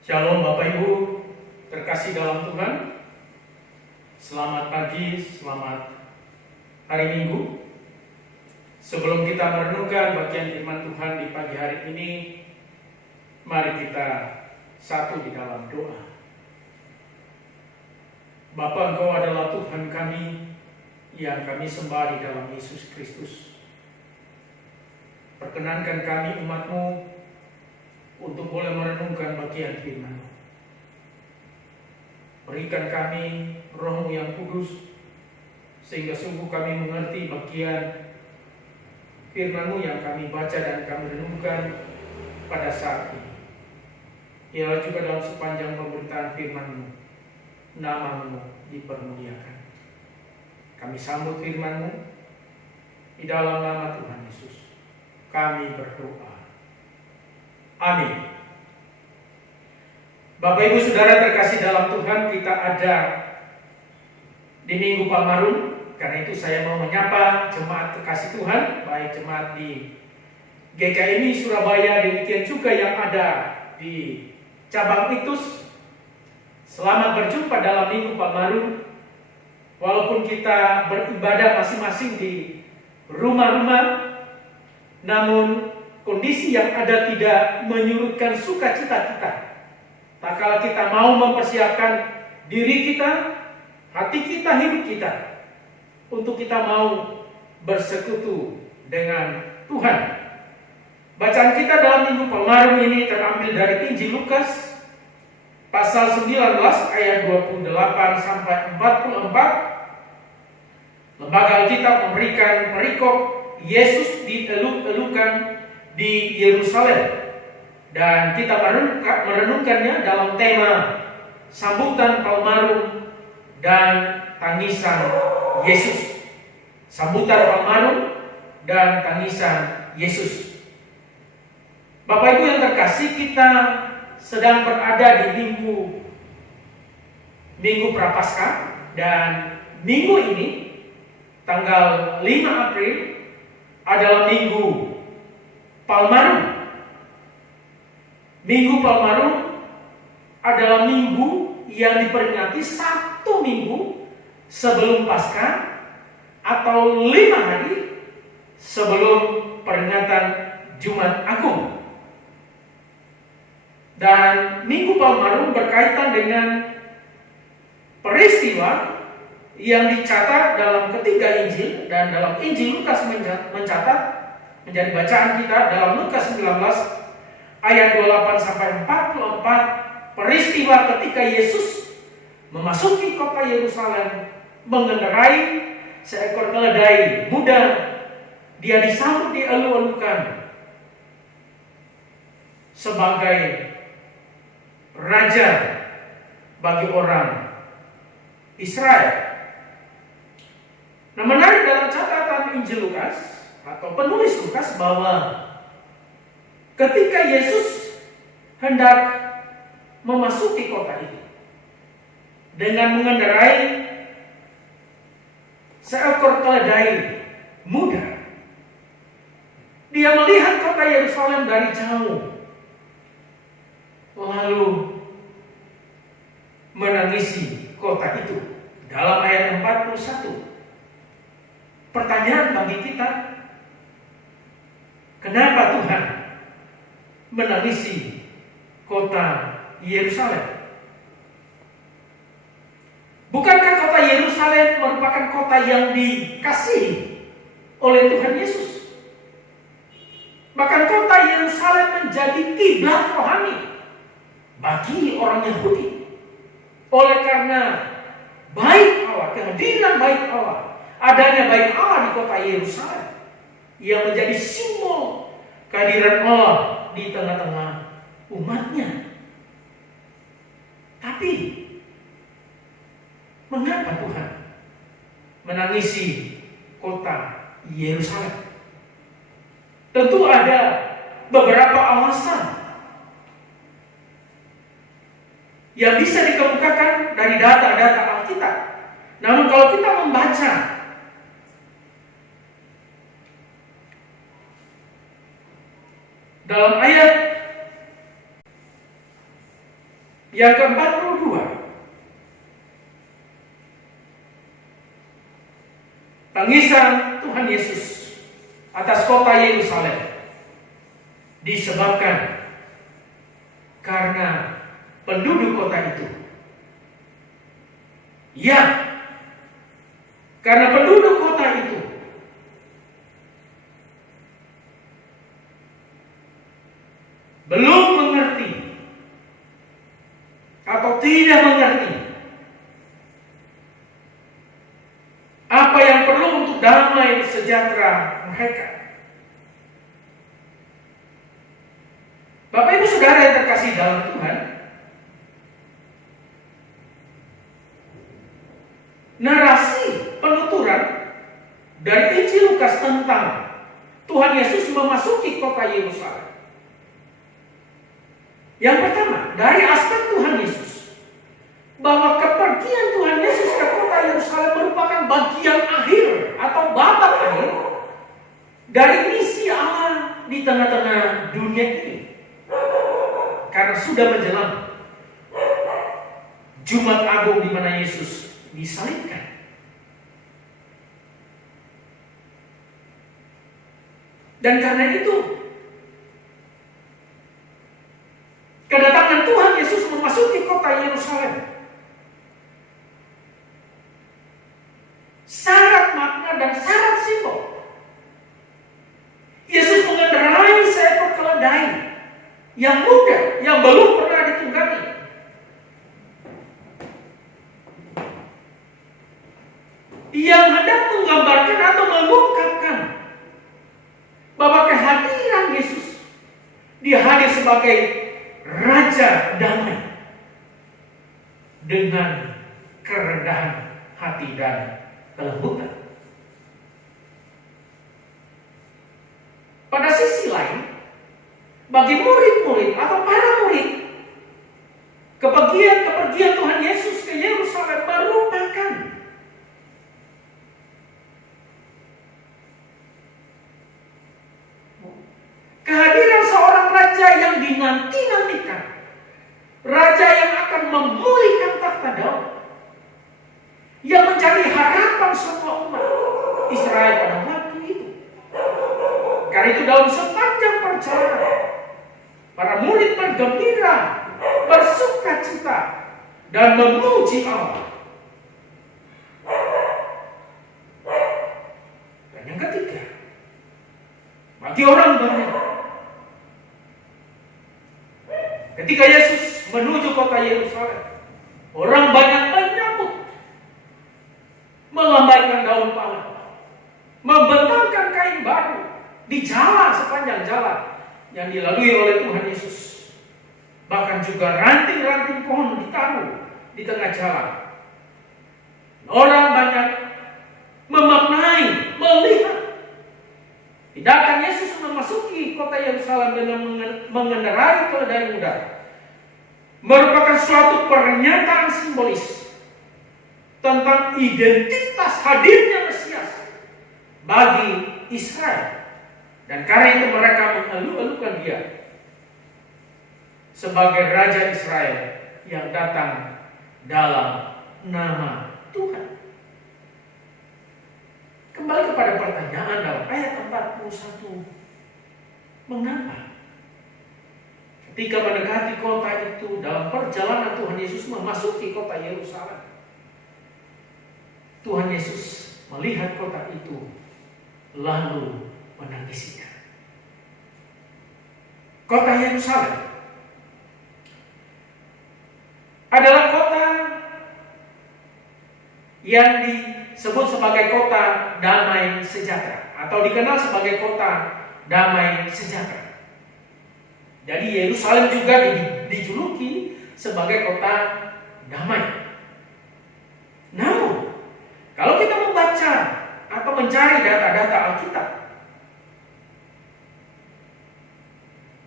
Shalom Bapak Ibu, terkasih dalam Tuhan. Selamat pagi, selamat hari Minggu. Sebelum kita merenungkan bagian firman Tuhan di pagi hari ini, mari kita satu di dalam doa. Bapa, Engkau adalah Tuhan kami yang kami sembah di dalam Yesus Kristus. Perkenankan kami umat-Mu untuk boleh merenungkan bagian firman-Mu. Berikan kami Roh-Mu yang kudus, sehingga sungguh kami mengerti bagian firman-Mu yang kami baca dan kami renungkan pada saat ini. Ialah juga dalam sepanjang pemberitaan firman-Mu, nama-Mu dipermuliakan. Kami sambut firman-Mu di dalam nama Tuhan Yesus. Kami berdoa. Amin. Bapak Ibu Saudara terkasih dalam Tuhan, kita ada di Minggu Palmarum. Karena itu saya mau menyapa jemaat terkasih Tuhan, baik jemaat di GKMI Surabaya, demikian juga yang ada di cabang Itus. Selamat berjumpa dalam Minggu Palmarum. Walaupun kita beribadah masing-masing di rumah-rumah, namun kondisi yang ada tidak menyurutkan sukacita kita. Tak kala kita mau mempersiapkan diri kita, hati kita, hidup kita, untuk kita mau bersekutu dengan Tuhan. Bacaan kita dalam Minggu Palmarum ini terambil dari Injil Lukas pasal 19 ayat 28 sampai 44. Lembaga Alkitab memberikan perikop Yesus dieluk-elukan di Yerusalem, dan kita merenungkannya dalam tema sambutan Palmarum dan tangisan Yesus. Sambutan Palmarum dan tangisan Yesus. Bapak Ibu yang terkasih, kita sedang berada di Minggu Prapaskah, dan minggu ini tanggal 5 April adalah Minggu Palmarum. Minggu Palmarum adalah minggu yang diperingati 1 minggu sebelum Paskah atau 5 hari sebelum peringatan Jumat Agung. Dan Minggu Palmarum berkaitan dengan peristiwa yang dicatat dalam ketiga Injil, dan dalam Injil Lukas mencatat menjadi bacaan kita dalam Lukas 19 ayat 28 sampai 44, peristiwa ketika Yesus memasuki kota Yerusalem mengendarai seekor keledai muda. Dia disambut dielu-elukan sebagai raja bagi orang Israel. Nah, menarik dalam catatan Injil Lukas atau penulis Lukas bahwa ketika Yesus hendak memasuki kota ini dengan mengendarai seekor keledai muda, dia melihat kota Yerusalem dari jauh, lalu menangisi kota itu. Dalam ayat 41, pertanyaan bagi kita, kenapa Tuhan menangisi kota Yerusalem? Bukankah kota Yerusalem merupakan kota yang dikasihi oleh Tuhan Yesus? Bahkan kota Yerusalem menjadi kiblat rohani bagi orang Yahudi. Oleh karena baik Allah, kehadiran baik Allah, adanya baik Allah di kota Yerusalem yang menjadi simbol kehadiran Allah di tengah-tengah umatnya. Tapi mengapa Tuhan menangisi kota Yerusalem? Tentu ada beberapa alasan yang bisa dikemukakan dari data-data Alkitab. Namun kalau kita membaca dalam ayat Yang ke-42, tangisan Tuhan Yesus atas kota Yerusalem disebabkan karena penduduk kota itu. Ya, karena penduduk kota itu belum mengerti atau tidak mengerti apa yang perlu untuk damai sejahtera mereka. Bapak Ibu Saudara yang terkasih dalam Tuhan, narasi penuturan dari Injil Lukas tentang Tuhan Yesus memasuki kota Yerusalem. Yang pertama, dari aspek Tuhan Yesus, bahwa kepergian Tuhan Yesus ke kota Yerusalem merupakan bagian akhir atau babak akhir dari misi Allah di tengah-tengah dunia ini. Karena sudah menjelang Jumat Agung di mana Yesus disalibkan. Dan karena itu, kedatangan Tuhan Yesus memasuki kota Yerusalem syarat makna dan syarat simbol. Yesus mengendarai seekor keledai yang muda, yang belum pernah ditunggangi. Yang hendak menggambarkan atau mengungkapkan bahwa kehadiran Yesus, dia hadir sebagai Raja Damai dengan kerendahan hati dan kelembutan. Pada sisi lain, bagi murid-murid atau para murid, kepergian Tuhan Yesus ke Yerusalem merupakan kehadiran seorang raja yang dinanti-nantikan, raja yang akan memulihkan takhta Daud, yang menjadi harapan semua umat Israel pada waktu itu. Karena itu dalam sepanjang perjalanan, para murid bergembira, bersuka cita, dan memuji Allah. Dan yang ketiga, bagi orang banyak, ketika Yesus menuju kota Yerusalem, orang banyak menyambut, melambaikan daun palem, membentangkan kain baru di jalan sepanjang jalan yang dilalui oleh Tuhan Yesus. Bahkan juga ranting-ranting pohon ditaruh di tengah jalan. Orang banyak memaknai, melihat tindakan Yesus memasuki kota Yerusalem dengan mengendarai keledai muda merupakan suatu pernyataan simbolis tentang identitas hadirnya Mesias bagi Israel. Dan karena itu mereka mengeluh-elukan dia sebagai Raja Israel yang datang dalam nama Tuhan. Kembali kepada pertanyaan dalam ayat 41. Mengapa? Ketika mendekati kota itu, dalam perjalanan Tuhan Yesus memasuki kota Yerusalem, Tuhan Yesus melihat kota itu lalu menangisinya. Kota Yerusalem adalah kota yang disebut sebagai kota damai sejahtera atau dikenal sebagai kota damai sejahtera. Jadi Yerusalem juga dijuluki sebagai kota damai. Namun, kalau kita membaca atau mencari data-data Alkitab,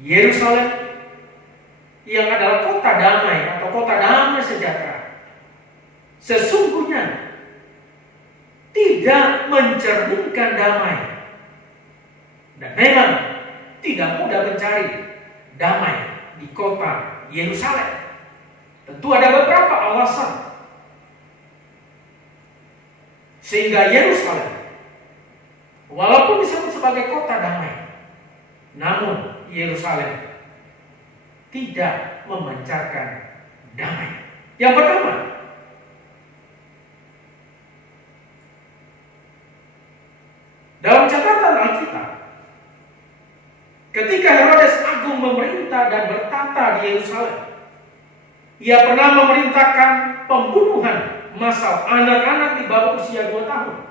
Yerusalem yang adalah kota damai atau kota damai sejahtera sesungguhnya tidak mencerminkan damai, dan memang tidak mudah mencari damai di kota Yerusalem. Tentu ada beberapa alasan sehingga Yerusalem, walaupun disebut sebagai kota damai, namun Yerusalem tidak memancarkan damai. Yang pertama, dalam catatan Alkitab, ketika Herodes Agung memerintah dan bertata di Yerusalem, ia pernah memerintahkan pembunuhan massal anak-anak di bawah usia 2 tahun.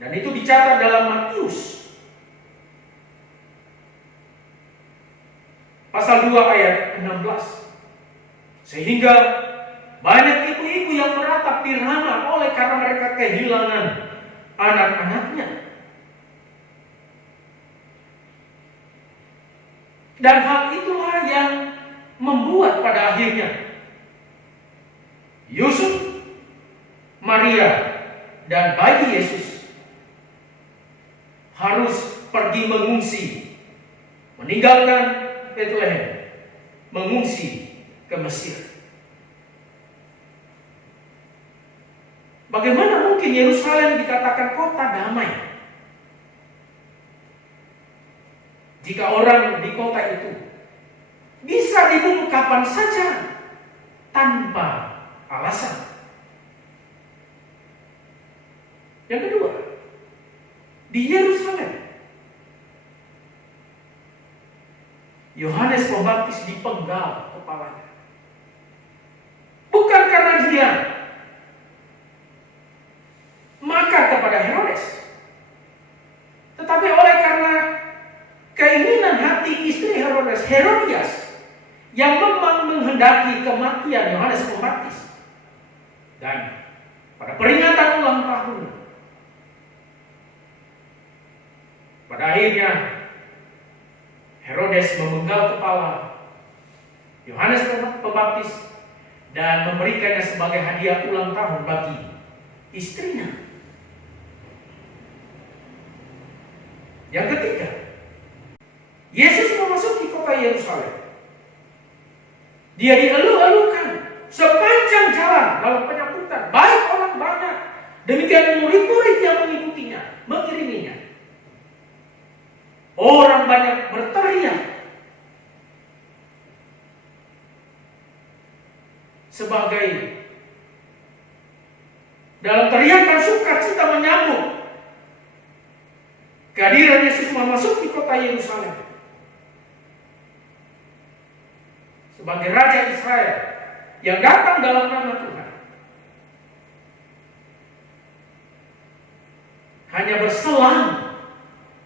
Dan itu dicatat dalam Matius pasal 2 ayat 16. Sehingga banyak ibu-ibu yang meratap dirhama oleh karena mereka kehilangan anak-anaknya. Dan hal itulah yang membuat pada akhirnya Yusuf, Maria, dan bayi Yesus harus pergi mengungsi, meninggalkan Bethlehem, mengungsi ke Mesir. Bagaimana mungkin Yerusalem dikatakan kota damai jika orang di kota itu bisa dibunuh kapan saja tanpa alasan? Yang kedua, di Yerusalem Yohanes Pembaptis dipenggal kepalanya. Bukan karena dia makar kepada Herodes, tetapi oleh karena keinginan hati istri Herodes, Herodias, yang memang menghendaki kematian Yohanes Pembaptis. Dan pada peringatan ulang tahun, pada akhirnya Herodes memenggal kepala Yohanes Pembaptis dan memberikannya sebagai hadiah ulang tahun bagi istrinya. Yang ketiga, Yesus memasuki kota Yerusalem. Dia dielu-elukan sepanjang jalan dalam penyambutan, baik orang banyak, demikian murid-murid yang mengikutinya, mengiriminya. Orang banyak berteriak sebagai dalam teriakan sukacita menyambut kehadiran Yesus memasuki kota Yerusalem sebagai Raja Israel yang datang dalam nama Tuhan. Hanya berselang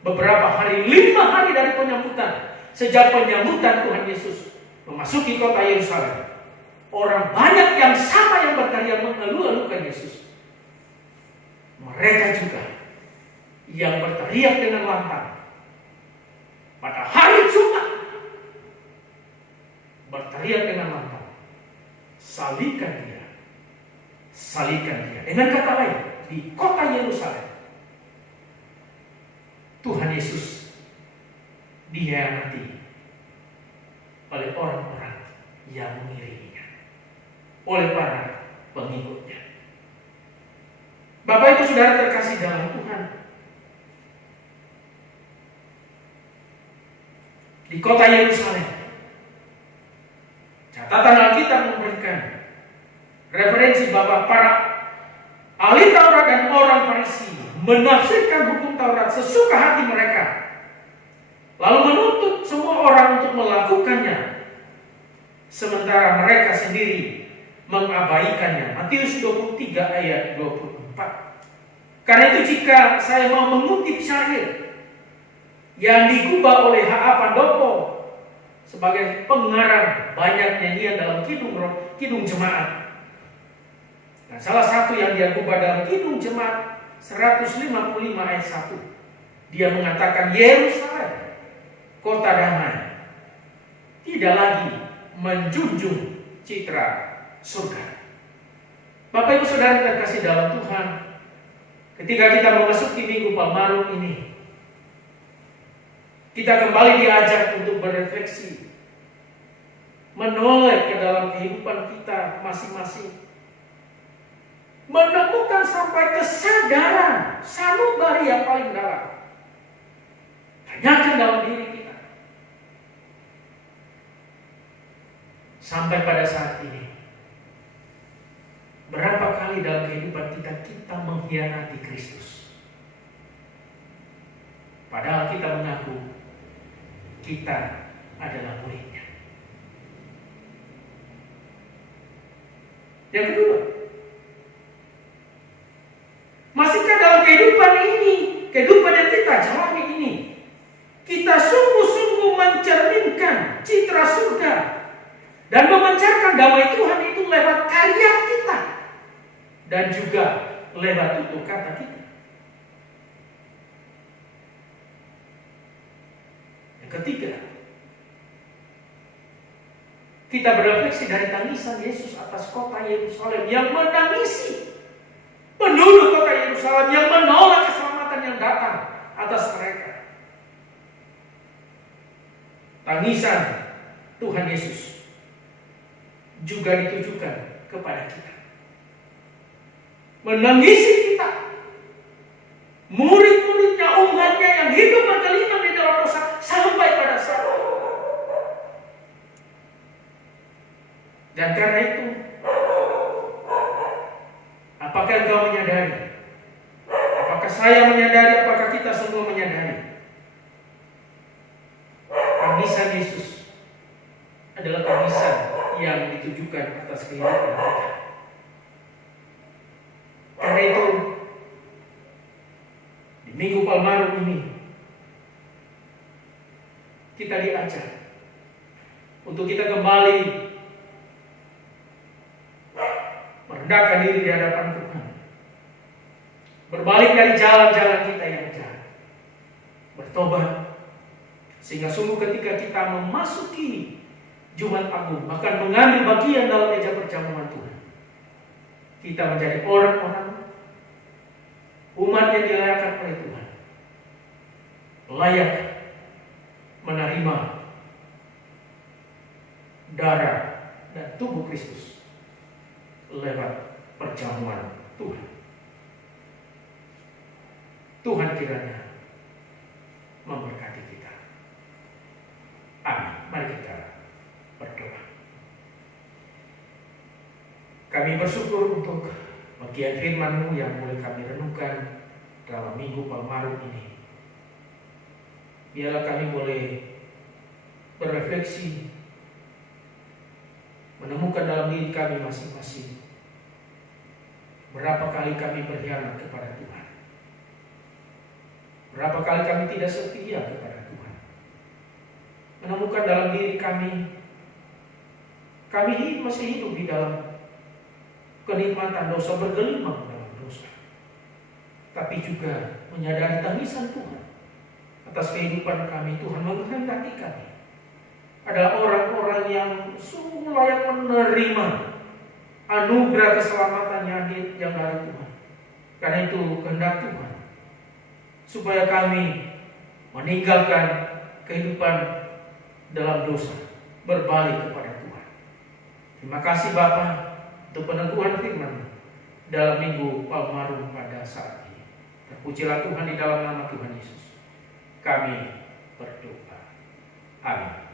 beberapa hari, 5 hari dari penyambutan, sejak penyambutan Tuhan Yesus memasuki kota Yerusalem, orang banyak yang sama yang berkarya mengeluh-elukan Yesus. Mereka juga yang berteriak dengan lantang pada hari Jumat, berteriak dengan lantang, salibkan dia, salibkan dia. Dengan kata lain, di kota Yerusalem Tuhan Yesus dihianati oleh orang-orang yang mengiriminya, oleh para pengikutnya. Bapak Ibu Saudara terkasih dalam Tuhan, di kota Yerusalem, catatan Alkitab memberikan referensi bahwa para ahli Taurat dan orang Farisi menafsirkan hukum Taurat sesuka hati mereka, lalu menuntut semua orang untuk melakukannya, sementara mereka sendiri mengabaikannya. Matius 23 ayat 24. Karena itu jika saya mau mengutip syair yang digubah oleh H.A. Pandopo sebagai pengarang banyak nyanyian dalam Kidung Jemaat, dan salah satu yang dia gubah dalam Kidung Jemaat 155 ayat 1, dia mengatakan Yerusalem, kota damai, tidak lagi menjunjung citra surga. Bapak Ibu Saudara terkasih dalam Tuhan, ketika kita memasuki Minggu Palmarum ini, kita kembali diajak untuk berefleksi menoleh ke dalam kehidupan kita masing-masing. Menemukan sampai kesadaran sanubari yang paling dalam. Tanyakan dalam diri kita. Sampai pada saat ini, berapa kali dalam kehidupan kita mengkhianati Kristus? Padahal kita mengaku kita adalah muridnya. Yang kedua, masihkah dalam kehidupan ini, kehidupan yang kita jalani ini, kita sungguh-sungguh mencerminkan citra surga dan memancarkan damai Tuhan itu lewat karya kita dan juga lewat tutur kata kita? Yang ketiga, kita berefleksi dari tangisan Yesus atas kota Yerusalem yang menangisi penduduk kota Yerusalem yang menolak keselamatan yang datang atas mereka. Tangisan Tuhan Yesus juga ditujukan kepada kita. Menangisi kita, murid-muridnya, umatnya yang hidup bergelimang di dalam dosa sampai pada saat. Dan karena itu, apakah engkau menyadari? Apakah saya menyadari? Apakah kita semua menyadari? Tangisan Yesus adalah tangisan yang ditujukan atas kehidupan kita. Karena itu, di Minggu Palmarum ini, kita diajak untuk kita kembali merendahkan diri di hadapan Tuhan, berbalik dari jalan-jalan kita yang jahat, bertobat, sehingga sungguh ketika kita memasuki Jumat Agung, bahkan mengambil bagian dalam meja perjamuan Tuhan, kita menjadi orang-orang umat yang dilayakkan oleh Tuhan, layak menerima darah dan tubuh Kristus lewat perjamuan Tuhan. Tuhan kiranya memberkati kita. Amin. Mari kita berdoa. Kami bersyukur untuk bagian firman-Mu yang boleh kami renungkan dalam Minggu Palmarum ini. Biarlah kami boleh berefleksi, menemukan dalam diri kami masing-masing berapa kali kami berkhianat kepada Tuhan, berapa kali kami tidak setia kepada Tuhan. Menemukan dalam diri kami masih hidup di dalam kenikmatan dosa, bergelimang dalam dosa, tapi juga menyadari tangisan Tuhan atas kehidupan kami. Tuhan menghendaki kami adalah orang-orang yang sungguh layak menerima anugerah keselamatan yang dari Tuhan. Karena itu kehendak Tuhan supaya kami meninggalkan kehidupan dalam dosa, berbalik kepada Tuhan. Terima kasih Bapa untuk peneguhan firman dalam Minggu Palmarum pada saat ini. Terpujilah Tuhan di dalam nama Tuhan Yesus. Kami berdoa. Amin.